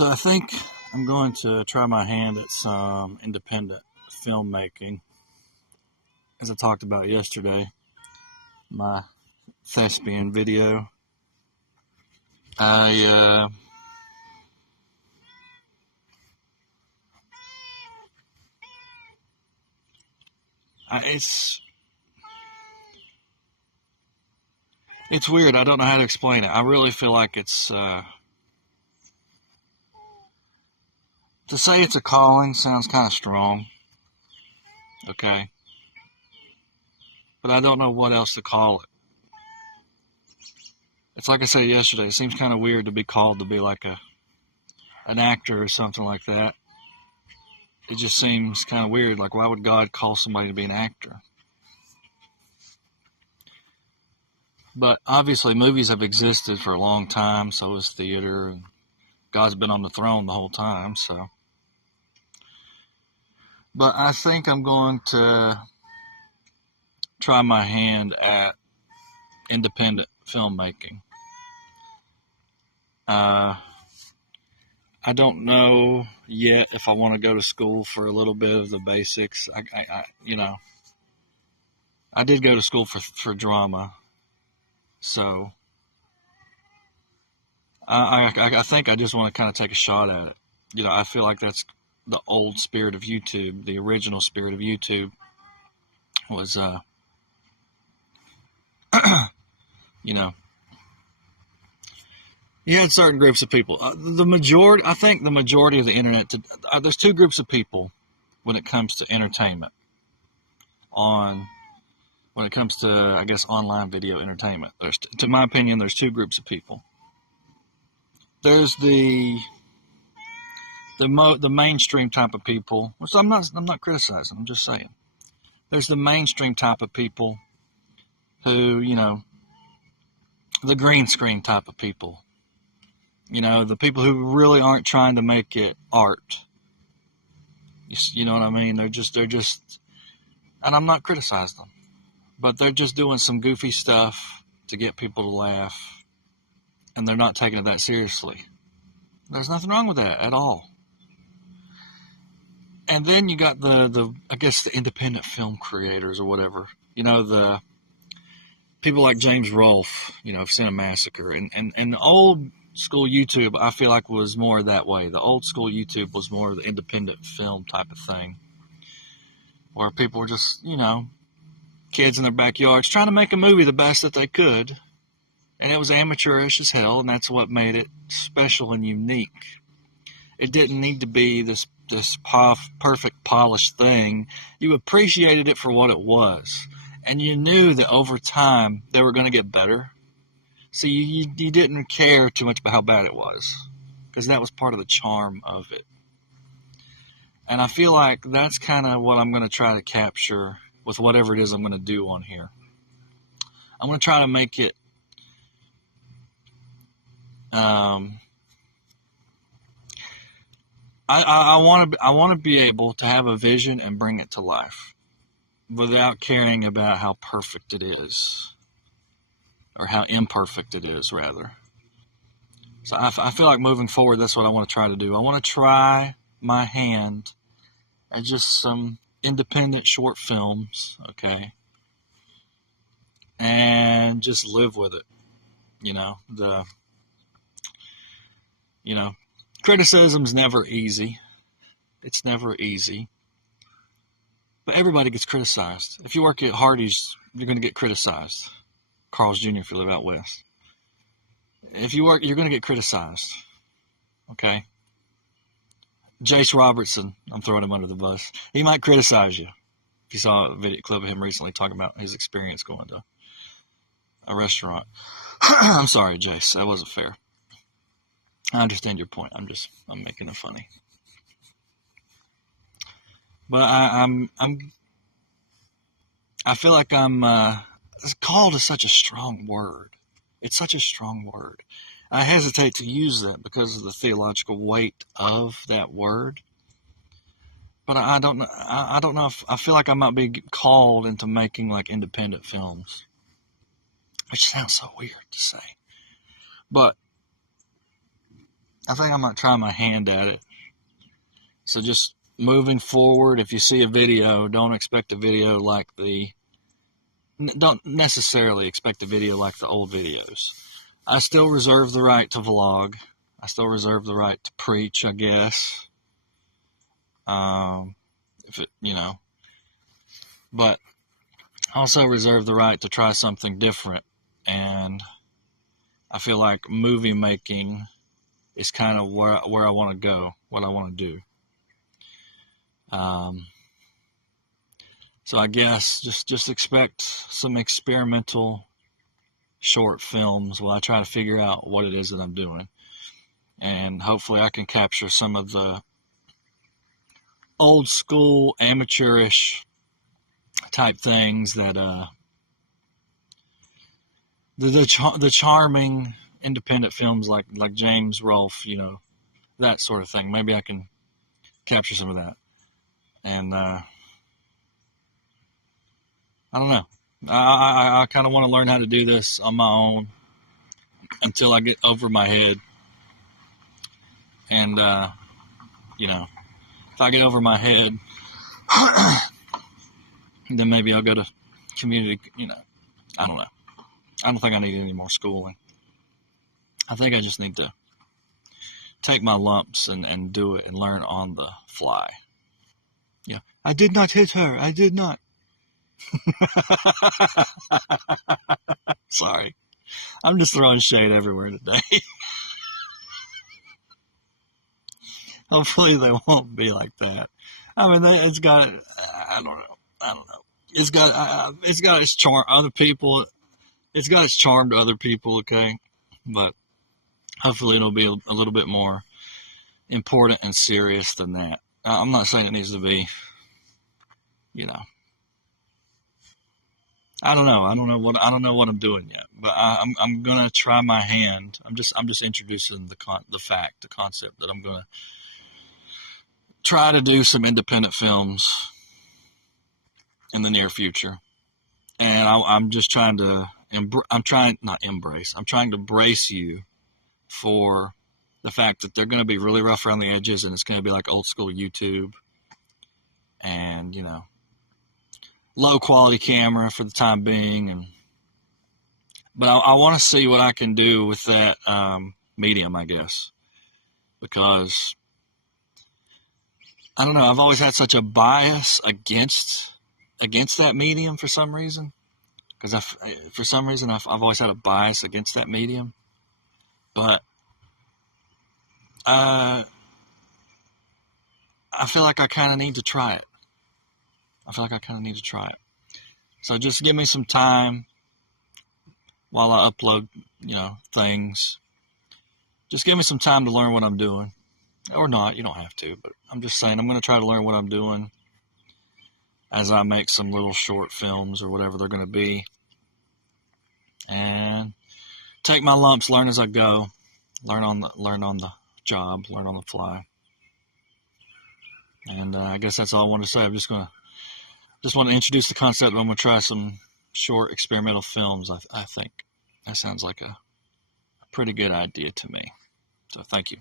So I think I'm going to try my hand at some independent filmmaking. As I talked about yesterday, my thespian video. I it's weird. I don't know how to explain it. I really feel like it's to say it's a calling sounds kind of strong. Okay, but I don't know what else to call it. It's like I said yesterday. It seems kind of weird to be called to be like an actor or something like that. It just seems kind of weird. Like, why would God call somebody to be an actor? But obviously, movies have existed for a long time. So has theater. And God's been on the throne the whole time. So, but I think I'm going to try my hand at independent filmmaking. I don't know yet if I want to go to school for a little bit of the basics. I did go to school for drama, so I think I just want to kind of take a shot at it. I feel like that's the old spirit of YouTube. The original spirit of YouTube was, you had certain groups of people. I think the majority of the internet, there's two groups of people when it comes to entertainment. When it comes to, I guess, online video entertainment, to my opinion, there's two groups of people. There's the mainstream type of people, which I'm not criticizing. I'm just saying. There's the mainstream type of people who, the green screen type of people. The people who really aren't trying to make it art. You know what I mean? They're just, and I'm not criticizing them, but they're just doing some goofy stuff to get people to laugh, and they're not taking it that seriously. There's nothing wrong with that at all. And then you got the independent film creators or whatever. The people like James Rolfe, of Cinemassacre, and old school YouTube, I feel like was more that way. The old school YouTube was more of the independent film type of thing, where people were just, kids in their backyards trying to make a movie the best that they could, and it was amateurish as hell, and that's what made it special and unique. It didn't need to be this perfect polished thing. You appreciated it for what it was, and you knew that over time they were going to get better. So you didn't care too much about how bad it was, because that was part of the charm of it. And I feel like that's kind of what I'm going to try to capture with whatever it is I'm going to do on here. I'm going to try to make it I want to be able to have a vision and bring it to life without caring about how perfect it is, or how imperfect it is, rather. So I feel like moving forward, that's what I want to try to do. I want to try my hand at just some independent short films, okay, and just live with it. Criticism's never easy. It's never easy. But everybody gets criticized. If you work at Hardee's, you're going to get criticized. Carl's Jr. if you live out west. If you work, you're going to get criticized. Okay? Jace Robertson, I'm throwing him under the bus. He might criticize you. If you saw a video clip of him recently talking about his experience going to a restaurant. I'm sorry, Jace. That wasn't fair. I understand your point. I'm making it funny. But I feel like called is such a strong word. It's such a strong word. I hesitate to use that because of the theological weight of that word. But I don't know. I don't know if I feel like I might be called into making like independent films, which sounds so weird to say. But I think I might try my hand at it. So just moving forward, if you see a video, don't necessarily expect a video like the old videos. I still reserve the right to vlog. I still reserve the right to preach, I guess. But I also reserve the right to try something different. And I feel like movie making is kind of where I want to go, what I want to do. So I guess just expect some experimental short films while I try to figure out what it is that I'm doing. And hopefully I can capture some of the old school amateurish type things that the charming independent films like James Rolfe, that sort of thing. Maybe I can capture some of that. And I don't know. I kind of want to learn how to do this on my own until I get over my head. And, if I get over my head, then maybe I'll go to community, I don't know. I don't think I need any more schooling. I think I just need to take my lumps and do it and learn on the fly. Yeah. I did not hit her. I did not. Sorry. I'm just throwing shade everywhere today. Hopefully they won't be like that. I mean, I don't know. It's got its charm. Other people, it's got its charm to other people. Okay, but hopefully it'll be a little bit more important and serious than that. I'm not saying it needs to be, I don't know what I'm doing yet, but I'm gonna try my hand. I'm just introducing the concept that I'm gonna try to do some independent films in the near future, and I'm just trying to I'm trying to brace you for the fact that they're going to be really rough around the edges, and it's going to be like old school YouTube, and low quality camera for the time being, but I want to see what I can do with that medium, I guess, because I don't know. I've always had such a bias against that medium for some reason. Because for some reason I've always had a bias against that medium. But I feel like I kind of need to try it. So just give me some time while I upload, things. Just give me some time to learn what I'm doing. Or not, you don't have to, but I'm just saying I'm going to try to learn what I'm doing as I make some little short films or whatever they're going to be. And take my lumps, learn as I go, learn on the job, learn on the fly. And I guess that's all I want to say. I'm just want to introduce the concept. I'm going to try some short experimental films. I think that sounds like a pretty good idea to me. So thank you.